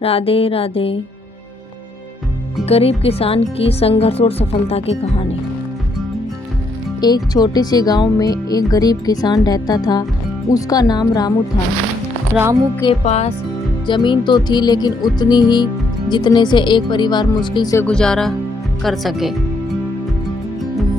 राधे राधे। गरीब किसान की संघर्ष और सफलता की कहानी। एक छोटे से गांव में एक गरीब किसान रहता था। उसका नाम रामू था। रामू के पास जमीन तो थी, लेकिन उतनी ही जितने से एक परिवार मुश्किल से गुजारा कर सके।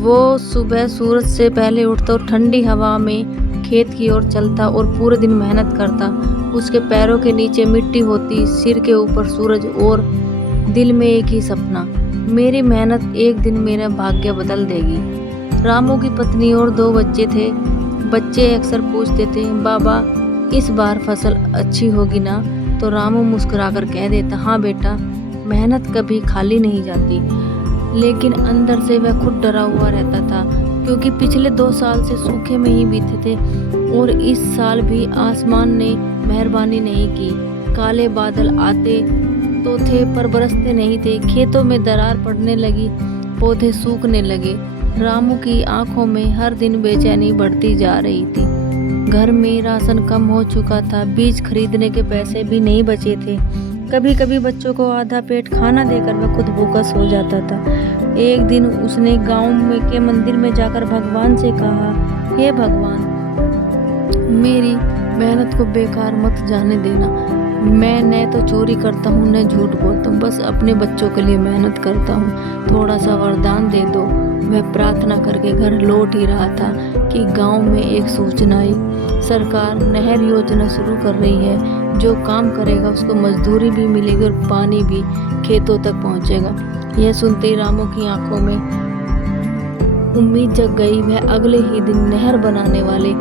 वो सुबह सूरज से पहले उठता और ठंडी हवा में खेत की ओर चलता और पूरे दिन मेहनत करता। उसके पैरों के नीचे मिट्टी होती, सिर के ऊपर सूरज और दिल में एक ही सपना, मेरी मेहनत एक दिन मेरा भाग्य बदल देगी। रामू की पत्नी और 2 बच्चे थे। बच्चे अक्सर पूछते थे, बाबा इस बार फसल अच्छी होगी ना? तो रामू मुस्कुराकर कह देता, हाँ बेटा, मेहनत कभी खाली नहीं जाती। लेकिन अंदर से वह खुद डरा हुआ रहता था, क्योंकि पिछले 2 साल से सूखे में ही बीते थे और इस साल भी आसमान ने मेहरबानी नहीं की। काले बादल आते तो थे पर बरसते नहीं थे। खेतों में दरार पड़ने लगी, पौधे सूखने लगे। रामू की आंखों में हर दिन बेचैनी बढ़ती जा रही थी। घर में राशन कम हो चुका था, बीज खरीदने के पैसे भी नहीं बचे थे। कभी कभी बच्चों को आधा पेट खाना देकर वह खुद भूखा सो जाता था। एक दिन उसने गांव में के मंदिर में जाकर भगवान से कहा, हे भगवान, मेरी मेहनत को बेकार मत जाने देना। मैं न तो चोरी करता हूँ न झूठ बोलता हूँ, बस अपने बच्चों के लिए मेहनत करता हूँ, थोड़ा सा वरदान दे दो। वह प्रार्थना करके घर लौट ही रहा था कि गांव में एक सूचना आई, सरकार नहर योजना शुरू कर रही है। जो काम करेगा उसको मजदूरी भी मिलेगी और पानी भी खेतों तक पहुंचेगा। यह सुनते ही रामू की आंखों में उम्मीद जग गई। वह अगले ही दिन नहर बनाने वाले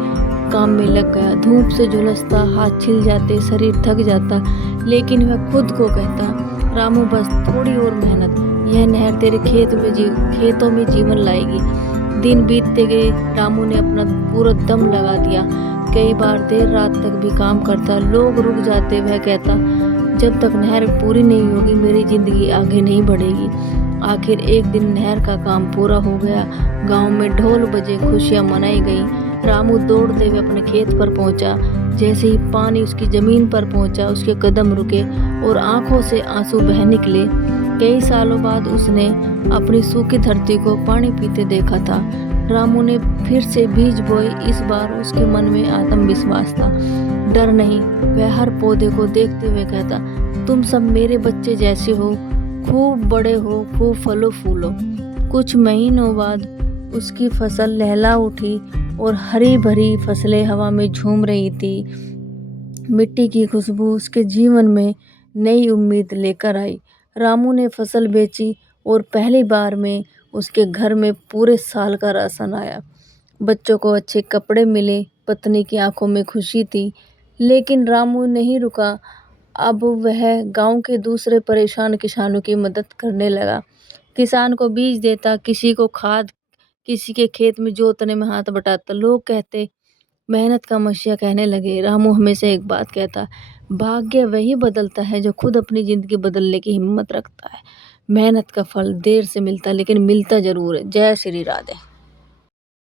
काम में लग गया। धूप से झुलसता, हाथ छिल जाते, शरीर थक जाता, लेकिन वह खुद को कहता, रामू बस थोड़ी और मेहनत, यह नहर तेरे खेतों में जीवन लाएगी। दिन बीतते गए, रामू ने अपना पूरा दम लगा दिया। कई बार देर रात तक भी काम करता, लोग रुक जाते। वह कहता, जब तक नहर पूरी नहीं होगी मेरी जिंदगी आगे नहीं बढ़ेगी। आखिर एक दिन नहर का काम पूरा हो गया। गांव में ढोल बजे, खुशियां मनाई गई। रामू दौड़ते हुए अपने खेत पर पहुंचा। जैसे ही पानी उसकी जमीन पर पहुंचा, उसके कदम रुके और आंखों से आंसू बह निकले। कई सालों बाद उसने अपनी सूखी धरती को पानी पीते देखा था। रामू ने फिर से बीज बोए। इस बार उसके मन में आत्मविश्वास था, डर नहीं। वह हर पौधे को देखते हुए कहता, तुम सब मेरे बच्चे जैसे हो, खूब बड़े हो, खूब फलो फूलो। कुछ महीनों बाद उसकी फसल लहला उठी और हरी भरी फसलें हवा में झूम रही थी। मिट्टी की खुशबू उसके जीवन में नई उम्मीद लेकर आई। रामू ने फसल बेची और पहली बार में उसके घर में पूरे साल का राशन आया। बच्चों को अच्छे कपड़े मिले, पत्नी की आंखों में खुशी थी। लेकिन रामू नहीं रुका। अब वह गांव के दूसरे परेशान किसानों की मदद करने लगा। किसान को बीज देता, किसी को खाद, किसी के खेत में जोतने में हाथ बटाता। लोग कहते, मेहनत का मसीहा कहने लगे। रामू हमेशा एक बात कहता, भाग्य वही बदलता है जो खुद अपनी जिंदगी बदलने की हिम्मत रखता है। मेहनत का फल देर से मिलता, लेकिन मिलता जरूर है। जय श्री राधे।